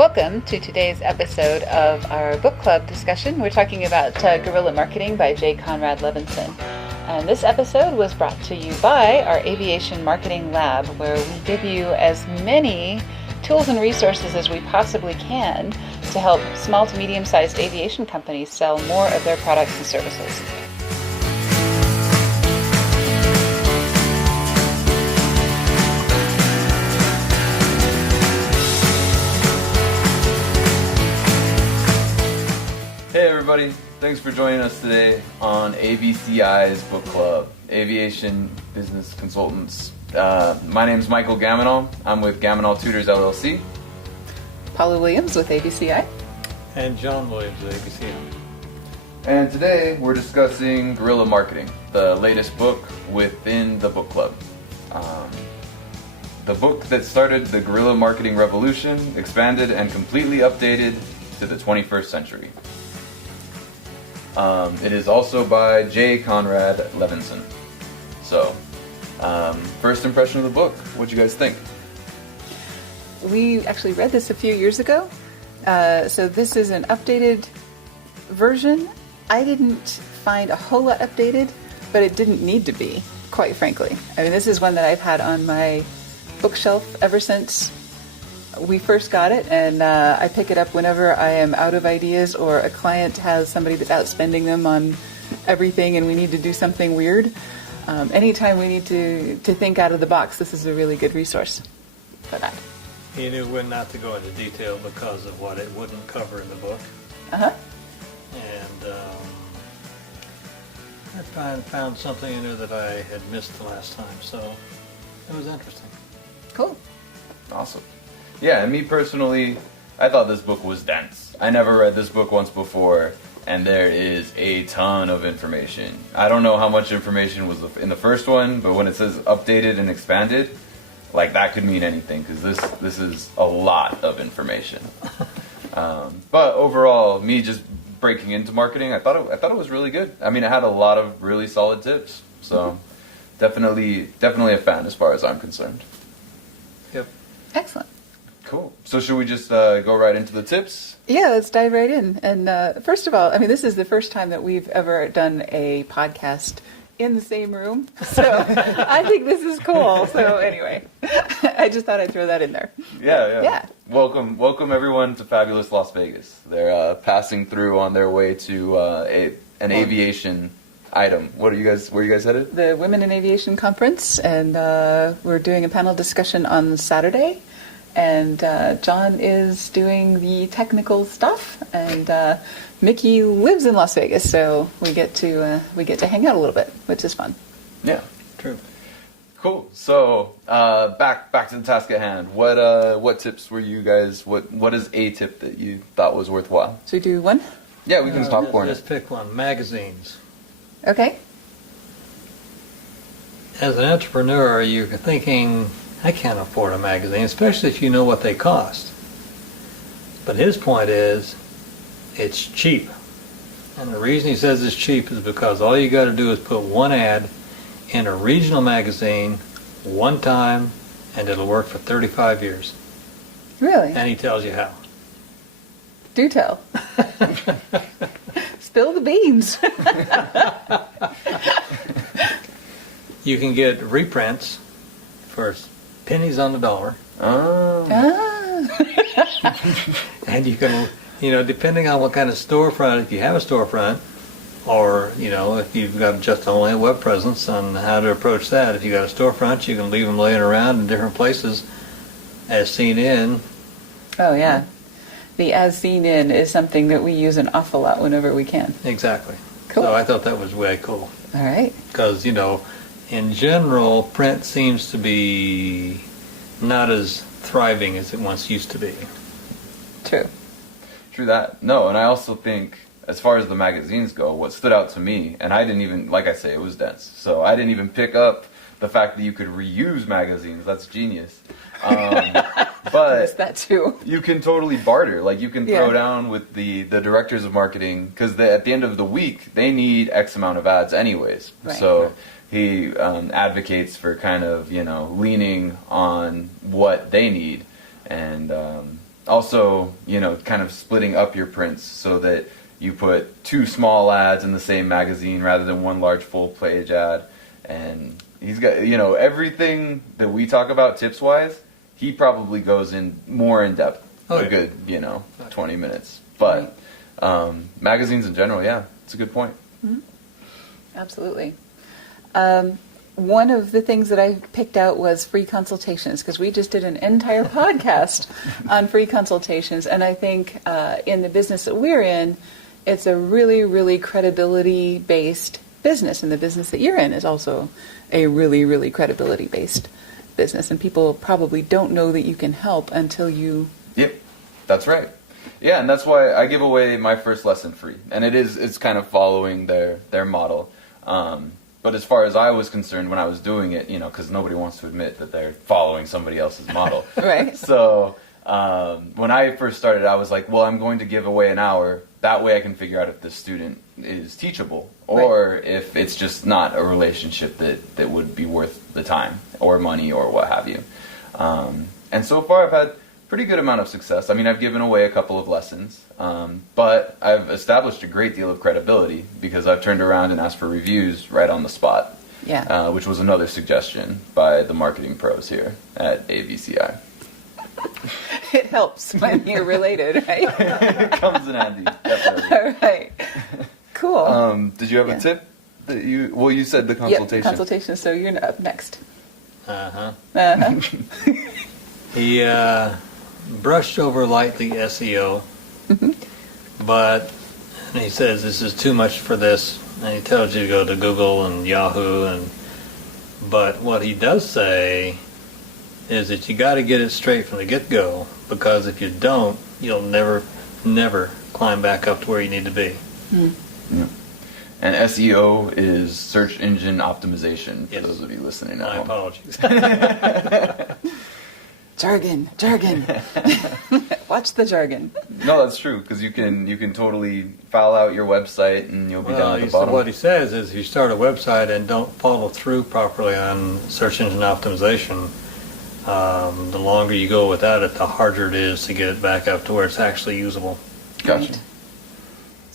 Welcome to today's episode of our book club discussion. We're talking about Guerilla Marketing by Jay Conrad Levinson. And this episode was brought to you by our Aviation Marketing Lab, where we give you as many tools and resources as we possibly can to help small to medium-sized aviation companies sell more of their products and services. Hey everybody, thanks for joining us today on ABCI's Book Club, Aviation Business Consultants. My name is Michael Gaminal. I'm with Gaminal Tutors LLC. Paula Williams with ABCI. And John Williams with ABCI. And today we're discussing Guerilla Marketing, the latest book within the book club. The book that started the guerrilla marketing revolution, expanded and completely updated to the 21st century. It is also by Jay Conrad Levinson. So, first impression of the book, what'd you guys think? We actually read this a few years ago. So this is an updated version. I didn't find a whole lot updated, but it didn't need to be, quite frankly. I mean, this is one that I've had on my bookshelf ever since we first got it, and I pick it up whenever I am out of ideas or a client has somebody that's outspending them on everything and we need to do something weird. Anytime we need to think out of the box, this is a really good resource for that. He knew when not to go into detail because of what it wouldn't cover in the book. Uh-huh. And I found something in there that I had missed the last time, so it was interesting. Cool. Awesome. Yeah, and me personally, I thought this book was dense. I never read this book once before, and there is a ton of information. I don't know how much information was in the first one, but when it says updated and expanded, like that could mean anything, because this is a lot of information. But overall, me just breaking into marketing, I thought it was really good. I mean, it had a lot of really solid tips, so definitely a fan as far as I'm concerned. Yep. Excellent. Cool. So should we just go right into the tips? Yeah, let's dive right in. And first of all, I mean, this is the first time that we've ever done a podcast in the same room. So I think this is cool. So anyway, I just thought I'd throw that in there. Yeah. Welcome everyone to fabulous Las Vegas. They're passing through on their way to an aviation item. Where are you guys headed? The Women in Aviation Conference, and we're doing a panel discussion on Saturday. And John is doing the technical stuff, and Mickey lives in Las Vegas, so we get to hang out a little bit, which is fun. Yeah, True. cool. So back to the task at hand. What tips were you guys? What is a tip that you thought was worthwhile? So we do one. Yeah, we can popcorn Just pick one. Magazines. Okay. As an entrepreneur, you're thinking, I can't afford a magazine, especially if you know what they cost. But his point is, it's cheap. And the reason he says it's cheap is because all you got to do is put one ad in a regional magazine one time, and it'll work for 35 years. Really? And he tells you how. Do tell. Spill the beans. You can get reprints for pennies on the dollar. Oh. And you can, depending on what kind of storefront, if you have a storefront, or, if you've got just only a web presence on how to approach that. If you got a storefront, you can leave them laying around in different places as seen in. Oh, yeah. The as seen in is something that we use an awful lot whenever we can. Exactly. Cool. So I thought that was way cool. All right. Because, in general, print seems to be not as thriving as it once used to be. True. True that. No, and I also think, as far as the magazines go, what stood out to me, and I didn't even, like I say, it was dense, so I didn't even pick up the fact that you could reuse magazines. That's genius. But that too. You can totally barter. Like, you can throw down with the directors of marketing, because at the end of the week, they need X amount of ads anyways. Right. So he advocates for kind of, leaning on what they need. And Also, kind of splitting up your prints so that you put 2 small ads in the same magazine rather than 1 large full-page ad. And he's got, everything that we talk about tips-wise, he probably goes in more in depth. A good, 20 minutes. But magazines in general, yeah, it's a good point. Mm-hmm. Absolutely. One of the things that I picked out was free consultations, because we just did an entire podcast on free consultations. And I think in the business that we're in, it's a really, really credibility-based business. And the business that you're in is also a really, really credibility-based business. And people probably don't know that you can help until you... Yep, that's right. Yeah, and that's why I give away my first lesson free. And it's kind of following their model. But as far as I was concerned when I was doing it, because nobody wants to admit that they're following somebody else's model. Right. So when I first started, I was like, well, I'm going to give away an hour. That way I can figure out if the student is teachable or if it's just not a relationship that would be worth the time or money or what have you. And so far I've had pretty good amount of success. I mean, I've given away a couple of lessons, but I've established a great deal of credibility because I've turned around and asked for reviews right on the spot. Yeah. Which was another suggestion by the marketing pros here at AVCI. It helps when you're related, right? It comes in handy, definitely. All right. Cool. Did you have a tip that you said the consultation. Yep, consultation, so you're up next. Uh-huh. Uh-huh. He brushed over lightly SEO, but and he says this is too much for this, and he tells you to go to Google and Yahoo, but what he does say is that you got to get it straight from the get-go, because if you don't, you'll never climb back up to where you need to be. Mm. Yeah. And SEO is search engine optimization, for Yes. those of you listening at My home. apologies. Jargon. Watch the jargon. No, that's true, because you can totally file out your website and you'll be down at the bottom. What he says is if you start a website and don't follow through properly on search engine optimization, the longer you go without it, the harder it is to get it back up to where it's actually usable. Gotcha. Right.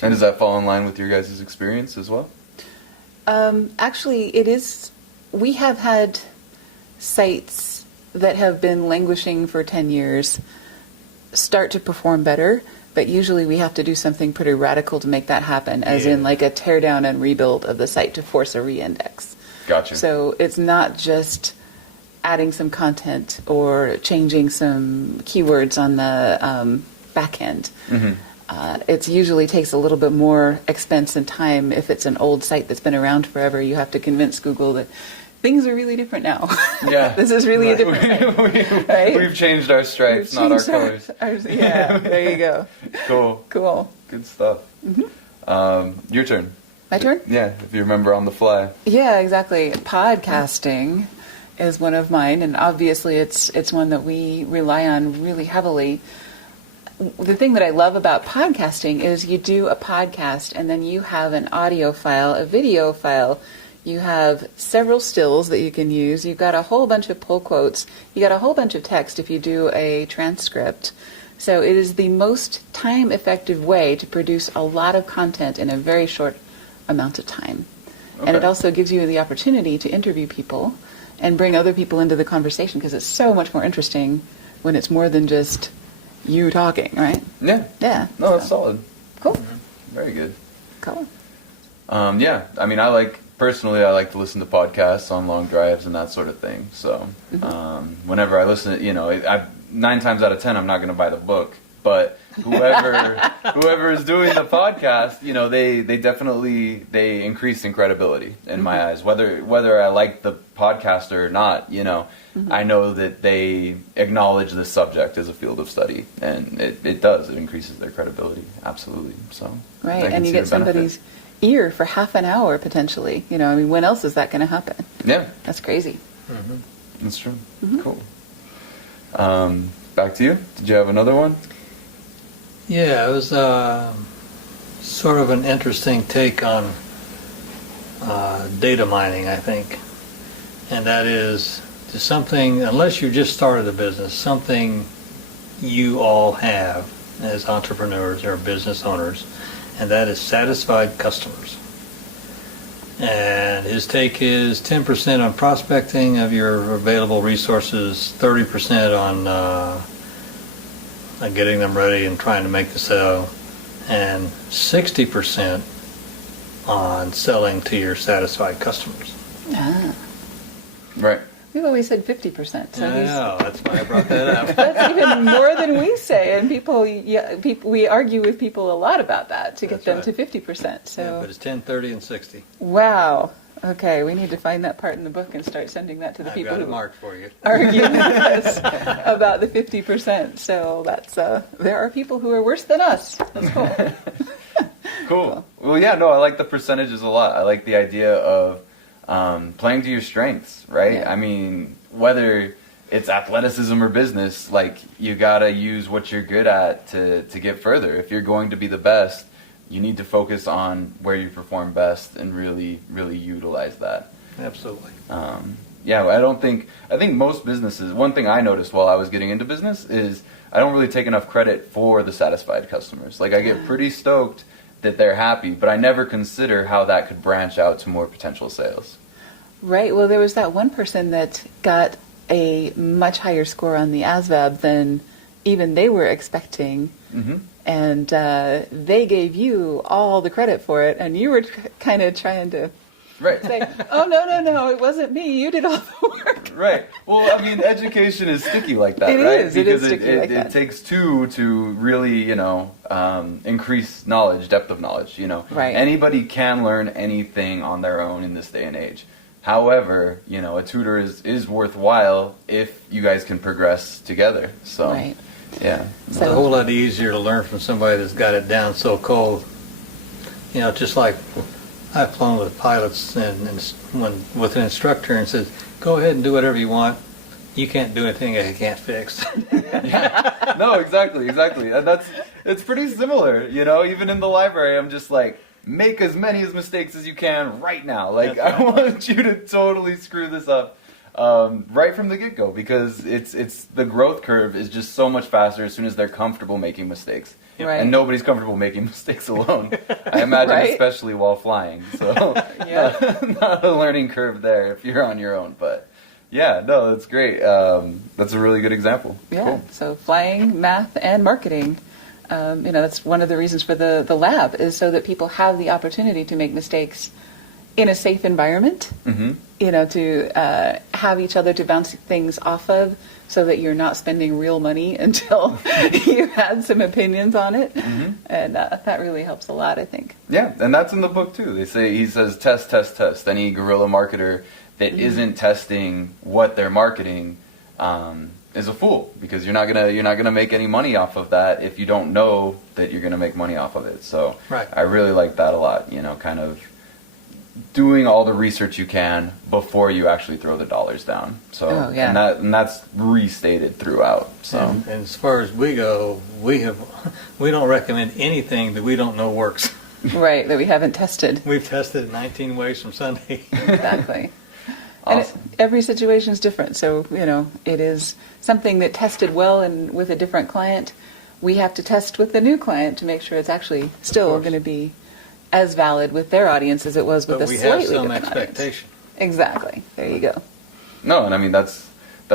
And does that fall in line with your guys' experience as well? Actually, it is. We have had sites that have been languishing for 10 years start to perform better, but usually we have to do something pretty radical to make that happen, as in like a tear down and rebuild of the site to force a reindex. Gotcha. So it's not just adding some content or changing some keywords on the back end. Mm-hmm. It usually takes a little bit more expense and time. If it's an old site that's been around forever, you have to convince Google that things are really different now. Yeah. This is really a different site. Right? We've changed our stripes, not our colors. Yeah, there you go. Cool. Good stuff. Mm-hmm. Your turn. My turn? Yeah, if you remember on the fly. Yeah, exactly. Podcasting is one of mine, and obviously it's one that we rely on really heavily. The thing that I love about podcasting is you do a podcast and then you have an audio file, a video file. You have several stills that you can use. You've got a whole bunch of pull quotes. You got a whole bunch of text if you do a transcript. So it is the most time-effective way to produce a lot of content in a very short amount of time. Okay. And it also gives you the opportunity to interview people and bring other people into the conversation, because it's so much more interesting when it's more than just you talking, right? Yeah. Yeah. No, that's solid. Cool. Mm-hmm. Very good. Cool. Yeah, I mean, I like to listen to podcasts on long drives and that sort of thing. So whenever I listen, 9 times out of 10, I'm not going to buy the book. But whoever is doing the podcast, they definitely increase in credibility in my eyes. Whether I like the podcaster or not, I know that they acknowledge this subject as a field of study, and it does. It increases their credibility, absolutely. So right, and you get somebody's ear for half an hour potentially. When else is that going to happen? Yeah, that's crazy. Mm-hmm. That's true. Mm-hmm. Cool. Back to you. Did you have another one? Yeah, it was sort of an interesting take on data mining, I think. And that is something, unless you just started a business, something you all have as entrepreneurs or business owners, and that is satisfied customers. And his take is 10% on prospecting of your available resources, 30% on getting them ready and trying to make the sale, and 60% on selling to your satisfied customers. Ah. Right. We've always said 50%. So I know, that's why I brought that up. that's even more than we say, and people, we argue with people a lot about that to get That's them right. to 50%. So, Yeah, but it's 10, 30, and 60. wow. Okay, we need to find that part in the book and start sending that to the I've people got it who marked for you. argue with us about the 50%. So that's there are people who are worse than us. That's cool. Cool. Well, yeah, no, I like the percentages a lot. I like the idea of playing to your strengths, right? Yeah. I mean, whether it's athleticism or business, like, you gotta use what you're good at to get further. If you're going to be the best, you need to focus on where you perform best and really, really utilize that. Absolutely. Yeah, I think most businesses, one thing I noticed while I was getting into business is I don't really take enough credit for the satisfied customers. Like, I get pretty stoked that they're happy, but I never consider how that could branch out to more potential sales. Right. Well, there was that one person that got a much higher score on the ASVAB than even they were expecting. Mm-hmm. And they gave you all the credit for it, and you were kind of trying to Right. say, "Oh no, it wasn't me. You did all the work." Right. Well, I mean, education is sticky like that, It right? is. It is Because sticky like that. It takes two to really, increase knowledge, depth of knowledge. Right. Anybody can learn anything on their own in this day and age. However, a tutor is worthwhile if you guys can progress together. So, Right. yeah. It's a whole lot easier to learn from somebody that's got it down so cold. Just like I've flown with pilots and when with an instructor and says, "Go ahead and do whatever you want. You can't do anything I can't fix." No, exactly. And it's pretty similar, even in the library, I'm just like, make as many mistakes as you can right now. Like, That's right. I want you to totally screw this up right from the get-go, because it's the growth curve is just so much faster as soon as they're comfortable making mistakes. Right. And nobody's comfortable making mistakes alone. I imagine, Right. especially while flying. So, Yeah. not a learning curve there if you're on your own. But, yeah, no, that's great. That's a really good example. Yeah. Cool. So flying, math, and marketing. That's one of the reasons for the lab, is so that people have the opportunity to make mistakes in a safe environment. Mm-hmm. To have each other to bounce things off of, so that you're not spending real money until you had some opinions on it. Mm-hmm. And that really helps a lot, I think. Yeah, and that's in the book too. He says test, test, test. Any guerrilla marketer that isn't testing what they're marketing is a fool, because you're not gonna make any money off of that if you don't know that you're gonna make money off of it. So Right. I really like that a lot. Kind of doing all the research you can before you actually throw the dollars down. So Oh, yeah. and that's restated throughout. So And as far as we go, we don't recommend anything that we don't know works. Right, that we haven't tested. We've tested it 19 ways from Sunday. Exactly. And awesome. every situation is different. So, it is something that tested well and with a different client. We have to test with the new client to make sure it's actually still course. going to be as valid with their audience as it was with But a we slightly have some different audience. expectation. Exactly. There you go. No, and I mean that's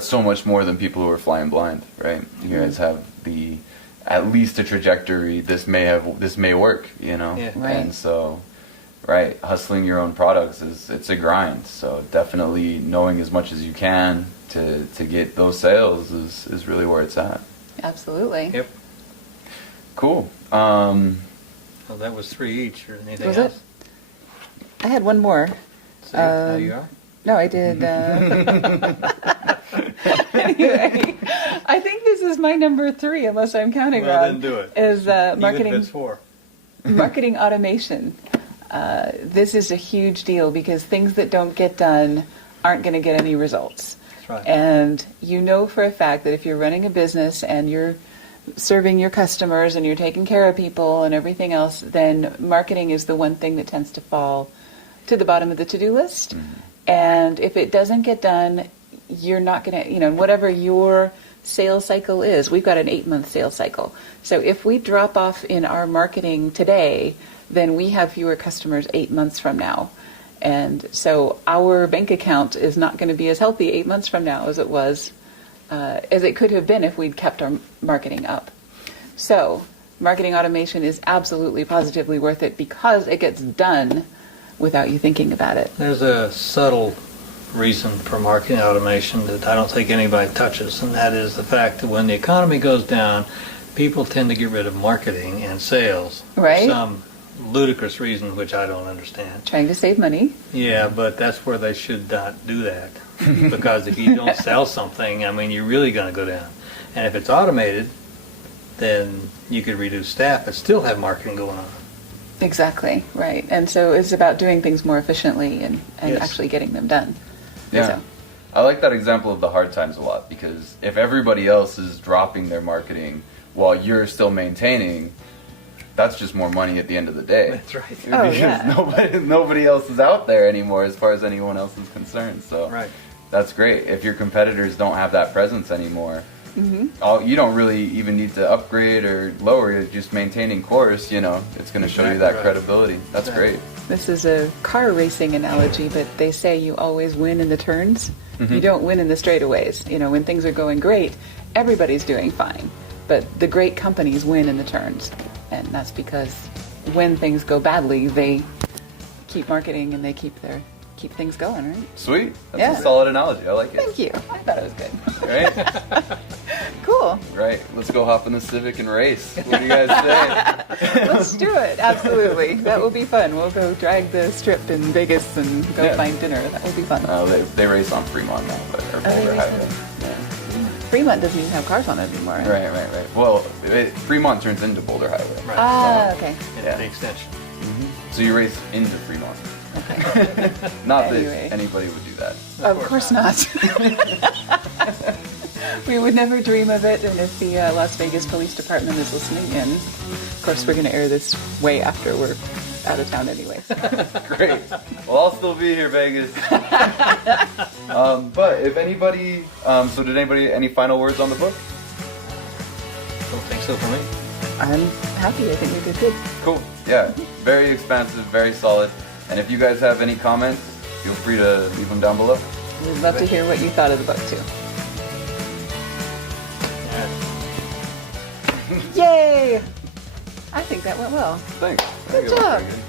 so much more than people who are flying blind, right? You guys have at least a trajectory. This may work, Yeah. Right. And so, right, hustling your own products it's a grind. So definitely knowing as much as you can to get those sales is really where it's at. Absolutely. Yep. Cool. Well, that was 3 each, or anything Was it? else? I had one more. See how you are? No, I did. Anyway, I think this is my number 3, unless I'm counting Well, wrong. then do it. Is Even if it's 4. marketing automation. This is a huge deal, because things that don't get done aren't going to get any results. That's right. And you know for a fact that if you're running a business and you're serving your customers and you're taking care of people and everything else, then marketing is the one thing that tends to fall to the bottom of the to-do list. And if it doesn't get done, you're not going to, whatever your sales cycle is. We've got an 8-month sales cycle. So if we drop off in our marketing today, then we have fewer customers 8 months from now. And so our bank account is not going to be as healthy 8 months from now as it was, as it could have been if we'd kept our marketing up. So marketing automation is absolutely positively worth it because it gets done without you thinking about it. There's a subtle reason for marketing automation that I don't think anybody touches, and that is the fact that when the economy goes down, people tend to get rid of marketing and sales Right. for some ludicrous reason which I don't understand. Trying to save money. Yeah, but that's where they should not do that. Because if you don't sell something, I mean, you're really going to go down. And if it's automated, then you could reduce staff but still have marketing going on. Exactly, right. And so it's about doing things more efficiently and Yes. actually getting them done. Yeah. So, I like that example of the hard times a lot because if everybody else is dropping their marketing while you're still maintaining, that's just more money at the end of the day. That's right. Oh, Because yeah. nobody else is out there anymore as far as anyone else is concerned. So Right. that's great. If your competitors don't have that presence anymore, Mm-hmm. you don't really even need to upgrade or lower it. Just maintaining course, it's going to show you Exactly that right. credibility. That's Exactly. great. this is a car racing analogy, but they say you always win in the turns. Mm-hmm. You don't win in the straightaways. When things are going great, everybody's doing fine. But the great companies win in the turns. And that's because when things go badly, they keep marketing and they keep things going, right? Sweet. That's Yeah. a solid analogy. I like it. Thank you. I thought it was good. Right? Cool. Right. Let's go hop in the Civic and race. What do you guys say? Let's do it. Absolutely. That will be fun. We'll go drag the strip in Vegas and go Yeah. find dinner. That will be fun. They race on Fremont now, but or they Boulder race Highway. on- Yeah. Fremont doesn't even have cars on it anymore. Right. Well, Fremont turns into Boulder Highway. Right. Ah, okay. Yeah. The extension. So you race into Fremont. Okay. Not Anyway. that anybody would do that. Of course not. We would never dream of it, and if the Las Vegas Police Department is listening in, of course we're going to air this way after we're out of town anyway. Great. Well, I'll still be here, Vegas. But if anybody, so did anybody, any final words on the book? Don't think so for me. I'm happy. I think we did good. Cool. Yeah. Very expansive, very solid. And if you guys have any comments, feel free to leave them down below. We'd love to hear what you thought of the book, too. Yeah. Yay! I think that went well. Thanks. Good That was job. pretty good.